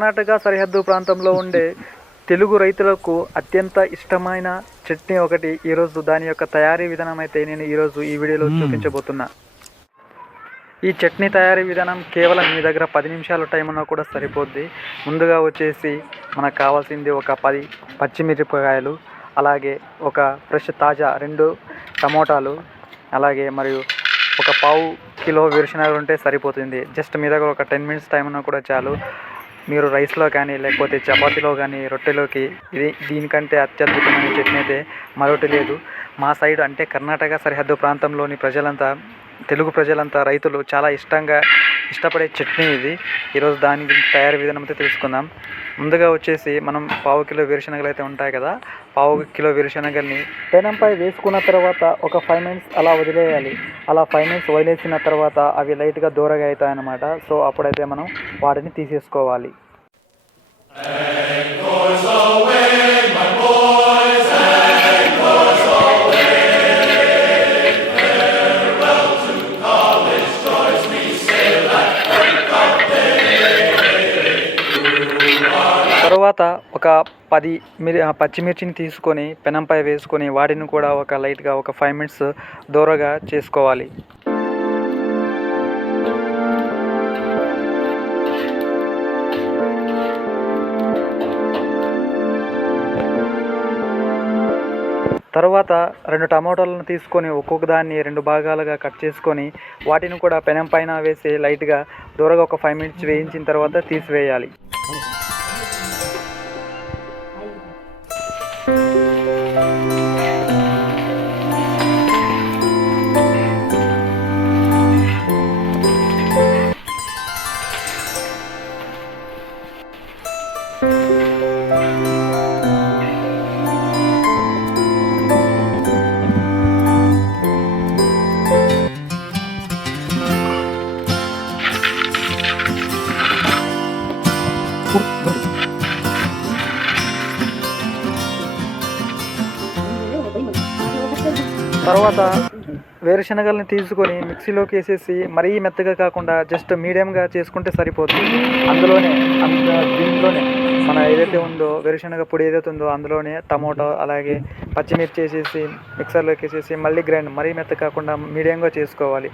కర్ణాటక సరిహద్దు ప్రాంతంలో ఉండే తెలుగు రైతులకు అత్యంత ఇష్టమైన చట్నీ ఒకటి ఈరోజు దాని యొక్క తయారీ విధానం అయితే నేను ఈరోజు ఈ వీడియోలో చూపించబోతున్నా. ఈ చట్నీ తయారీ విధానం కేవలం మీ దగ్గర 10 నిమిషాలు టైం ఉన్నా కూడా సరిపోద్ది. ముందుగా వచ్చేసి మనకు కావాల్సింది ఒక 10 పచ్చిమిరపకాయలు, అలాగే ఒక ఫ్రెష్ తాజా 2 టమోటాలు, అలాగే మరియు ఒక పావు కిలో వేరుశనగలు ఉంటే సరిపోతుంది. జస్ట్ మీ దగ్గర ఒక 10 మినిట్స్ టైం ఉన్నా కూడా చాలు. మీరు రైస్లో కానీ లేకపోతే చపాతీలో కానీ రొట్టెలోకి దీనికంటే అత్యద్భుతమైన చట్నీ అయితే మరొకటి లేదు. మా సైడ్ అంటే కర్ణాటక సరిహద్దు ప్రాంతంలోని ప్రజలంతా, తెలుగు ప్రజలంతా, రైతులు చాలా ఇష్టపడే చట్నీ ఇది. ఈరోజు దాని గురించి తయారీ విధానం అయితే తెలుసుకుందాం. ముందుగా వచ్చేసి మనం పావు కిలో వేరుశనగలు అయితే ఉంటాయి కదా, పావు కిలో వేరుశనగల్ని పెనంపై వేసుకున్న తర్వాత ఒక 5 మినిట్స్ అలా వదిలేయాలి. అలా 5 మినిట్స్ వదిలేసిన తర్వాత అవి లైట్గా దూరగా అవుతాయి అన్నమాట. సో అప్పుడైతే మనం వాటిని తీసేసుకోవాలి. తరువాత ఒక 10 పచ్చిమిర్చిని తీసుకొని పెనంపై వేసుకొని వాటిని కూడా లైట్గా ఒక 5 మినిట్స్ దూరగా చేసుకోవాలి. తర్వాత 2 టమాటాలను తీసుకొని ఒక్కొక్క దాన్ని 2 భాగాలుగా కట్ చేసుకొని వాటిని కూడా పెనం పైన వేసి లైట్గా దూరగా ఒక 5 మినిట్స్ వేయించిన తర్వాత తీసివేయాలి. తర్వాత వేరుశనగల్ని తీసుకొని మిక్సీలోకి వేసేసి మరీ మెత్తగా కాకుండా జస్ట్ మీడియంగా చేసుకుంటే సరిపోతుంది. దీంట్లోనే మన ఏదైతే ఉందో వేరుశనగ పొడి ఏదైతే ఉందో అందులోనే టమోటో అలాగే పచ్చిమిర్చి వేసేసి మిక్సర్లోకి వేసేసి మళ్ళీ గ్రైండ్, మరీ మెత్త కాకుండా మీడియంగా చేసుకోవాలి.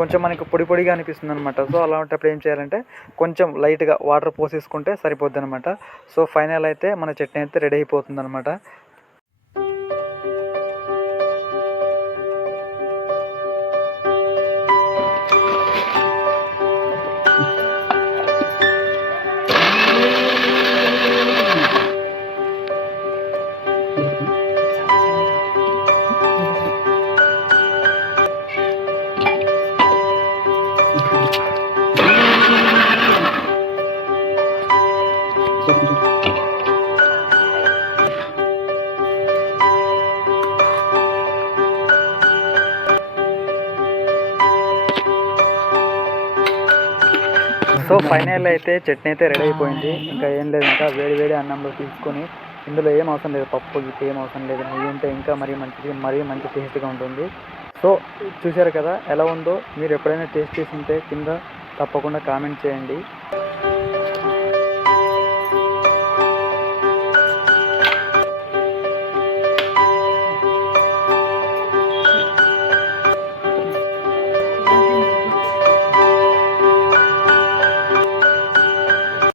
కొంచెం మనకు పొడిగా అనిపిస్తుంది అనమాట. సో అలాంటప్పుడు ఏం చేయాలంటే కొంచెం లైట్గా వాటర్ పోసేసుకుంటే సరిపోద్ది అనమాట. సో ఫైనల్ అయితే మన చట్నీ అయితే రెడీ అయిపోతుంది అనమాట. సో ఫైనల్ అయితే చట్నీ అయితే రెడీ అయిపోయింది. ఇంకా ఏం లేదు, ఇంకా వేడి అన్నంలో తీసుకొని ఇందులో ఏం అవసరం లేదు, పప్పు గిట్ట ఏం అవసరం లేదు, నెయ్యి ఉంటే ఇంకా మరీ మంచి టేస్ట్గా ఉంటుంది. సో చూశారు కదా ఎలా ఉందో. మీరు ఎప్పుడైనా టేస్ట్ చేసి ఉంటే కింద తప్పకుండా కామెంట్ చేయండి.